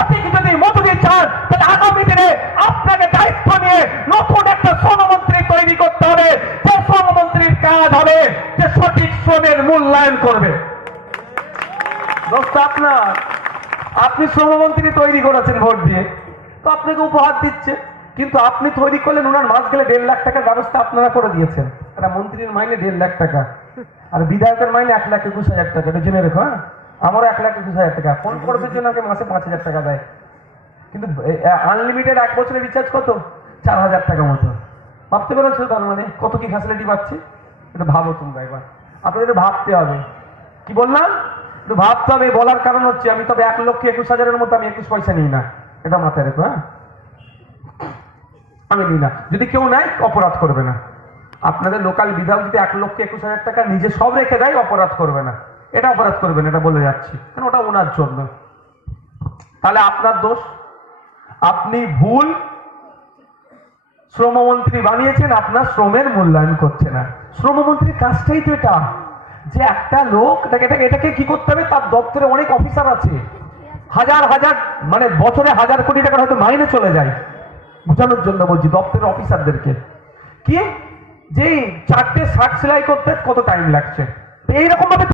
সঠিক যদি মজুরি চান তাহলে আগামী দিনে আপনাকে দায়িত্ব নিয়ে নতুন একটা শ্রমমন্ত্রী তৈরি করতে হবে, যে শ্রমমন্ত্রীর কাজ হবে যে সঠিক শ্রমের মূল্যায়ন করবে। দোস্ত আপনি শ্রমমন্ত্রী তৈরি করেছেন ভোট দিয়ে, তো আপনাকে উপহার দিচ্ছে, কিন্তু আপনি তৈরি করলেন, ওনার মাস গেলে 1.5 লাখ টাকার ব্যবস্থা আপনারা করে দিয়েছেন। একটা মন্ত্রীর মাইনে 1.5 লাখ টাকা, আর বিধায়কের মাইনে 1,21,000 টাকা। এটা জেনে রেখো। হ্যাঁ, আমারও 1,21,000 টাকা। ফোন খরচের জন্য আমাকে মাসে 5,000 টাকা দেয়, কিন্তু আনলিমিটেড 1 বছরের রিচার্জ কত? 4,000 টাকা মতো। ভাবতে পেরেছো তার মানে কত কি ফ্যাসিলিটি পাচ্ছি? এটা ভাবো তোমরা এবার, আপনাদের ভাবতে হবে। কি বললাম? একটু ভাবতে হবে। বলার কারণ হচ্ছে আমি তবে 1,21,000-এর মতো আমি 21 পয়সা নিই না, এটা মাথায় রেখো। হ্যাঁ, আমি নিই না। যদি কেউ নেয় অপরাধ করবে না। আপনাদের লোকাল বিধায়ক যদি 1,21,000 টাকা নিজে সব রেখে দেয়, অপরাধ করবে না। এটা অপরাধ করবেন, এটা বলে যাচ্ছি, কারণ ওটা ওনার জন্য। তাহলে আপনার দোষ, আপনি ভুল শ্রমমন্ত্রী বানিয়েছেন, আপনার শ্রমের মূল্যায়ন করছে না। শ্রমমন্ত্রীর কাজটাই তো এটা, যে একটা লোক এটাকে কি করতে হবে, তার দপ্তরে অনেক অফিসার আছে, হাজার হাজার মানে বছরে 1,000 কোটি টাকার হয়তো মাইনে চলে যায়। বোঝানোর জন্য বলছি দপ্তরের অফিসারদেরকে, কি যে 4টে শার্ট সেলাই করতে কত টাইম লাগছে, এইরকম ভাবে